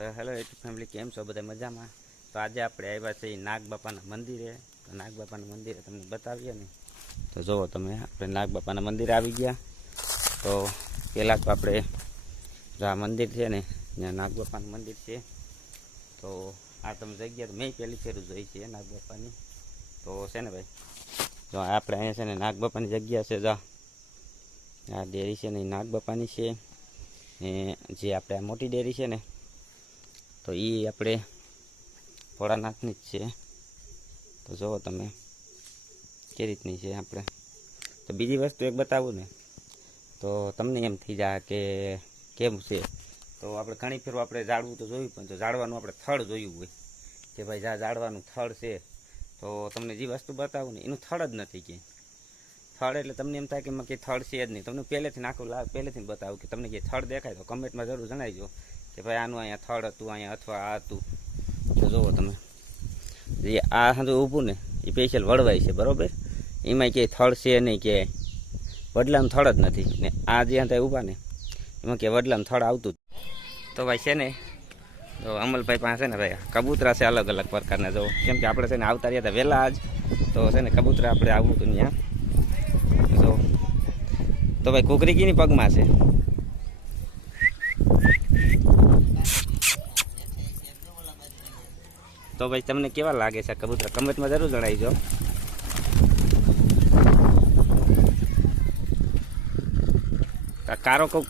તો hello YouTube family, કેમ છો બધા મજામાં? તો આજે આપણે આવ્યા છીએ નાગબાપાના મંદિરે. તો નાગબાપાના મંદિરે તમને બતાવીએ ને. તો જુઓ તમે, આપણે નાગબાપાના મંદિરે આવી ગયા. તો પહેલાં તો આપણે જો આ મંદિર છે ને, ત્યાં નાગબાપાનું મંદિર છે. તો આ તમે જગ્યા તો મેં પહેલી ફેરું જોઈ છે નાગબાપાની. તો છે ને ભાઈ, જો આપણે અહીંયા છે ને નાગબાપાની જગ્યા છે. જો આ ડેરી છે ને એ નાગબાપાની છે. જે આપણે આ મોટી ડેરી છે ને, તો એ આપણે ભોળાનાથની જ છે. તો જુઓ તમે કે રીતની છે આપણે. તો બીજી વસ્તુ એક બતાવું ને, તો તમને એમ થઈ જાય કે કેમ છે. તો આપણે ઘણી ફેરો આપણે ઝાડવું તો જોયું, પણ તો ઝાડવાનું આપણે થડ જોયું હોય કે ભાઈ જ્યાં ઝાડવાનું થડ છે. તો તમને જે વસ્તુ બતાવું ને એનું થડ જ નથી કે થડ, એટલે તમને એમ થાય કે એમાં કંઈ થડ છે જ નહીં. તમને પહેલેથી આખું પહેલેથી બતાવું કે તમને જે થડ દેખાય તો કમેન્ટમાં જરૂર જણાવજો કે ભાઈ આનું અહીંયા થડ હતું અહીંયા, અથવા આ હતું. તો જુઓ તમે, જે આ સાંજે ઊભું ને એ સ્પેશિયલ વળવાય છે, બરાબર. એમાં ક્યાંય થડ છે નહીં, કે વડલાનું થડ જ નથી. ને આ જે ત્યાં ઊભા ને એમાં કે વડલાનું થડ આવતું. તો ભાઈ છે ને, તો અમલભાઈ પાસે ને ભાઈ કબૂતરા છે અલગ અલગ પ્રકારના. જો કેમ કે આપણે છે ને આવતા રહ્યા હતા વહેલા આજ, તો છે ને કબૂતરા આપણે આવવું હતું ત્યાં. જો તો ભાઈ કુકરી કીની પગમાં છે. તો ભાઈ તમને કેવા લાગે છે કબૂતરા, કમેન્ટમાં જરૂર જણાવજો.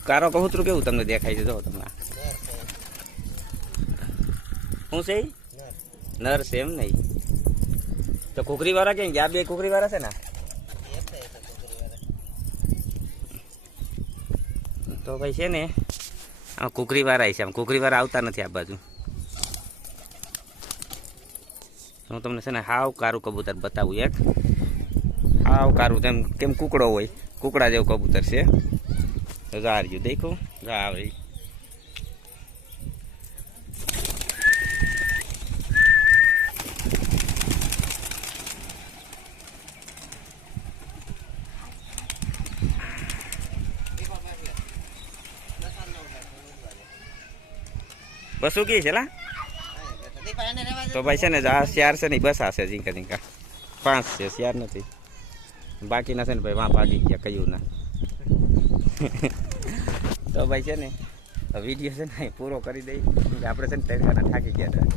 કારો કબૂતરું કેવું તમને દેખાય છે? જો તમને શું છે? નર છે એમ નહીં? તો કુકરી વાળા કેમ ગયા? બે કુકરી વાળા છે ને. તો ભાઈ છે ને આમ કુકરી વાળા છે, આમ કુકરી વાળા આવતા નથી આ બાજુ. હું તમને છે ને હાવ કારું કબૂતર બતાવું એક. હાવ કારું, તેમ કેમ કુકડો હોય, કુકડા જેવું કબૂતર છે. તો જા રહ્યું દેખો, જા આવે. બસું કી છે લા? તો ભાઈ છે ને આ શિયાર છે ને બસ હશે ઝીંકા ઝીંકા 5 છે, શિયાર નથી. બાકીના છે ને ભાઈ વાં ભાગી ગયા કયું ના. તો ભાઈ છે ને વિડીયો છે ને પૂરો કરી દઈ. આપણે છે ને તડકાના થાકી ગયા હતા.